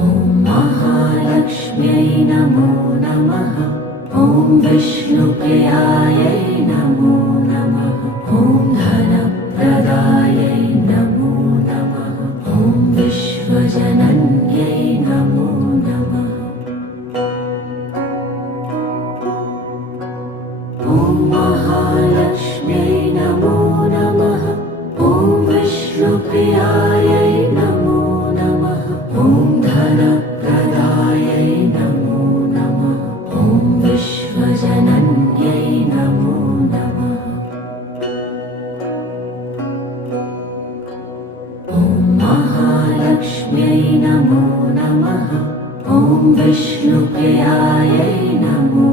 ॐ महालक्ष्म्यै नमो नमः। ॐ विष्णुप्रियायै नमो नमः। ॐ धनप्रदायै नमो नमः। ॐ विश्वजनन्यै नमो नमः। ॐ महालक्ष्म्यै नमो नमः। ॐ विष्णुप्रियायै नमो नमः। ॐ धनप्रदायै नमो नमः। ॐ विश्वजनन्यै नमो नमः। ॐ महालक्ष्म्यै नमो नमः। ॐ विष्णुप्रियायै नमो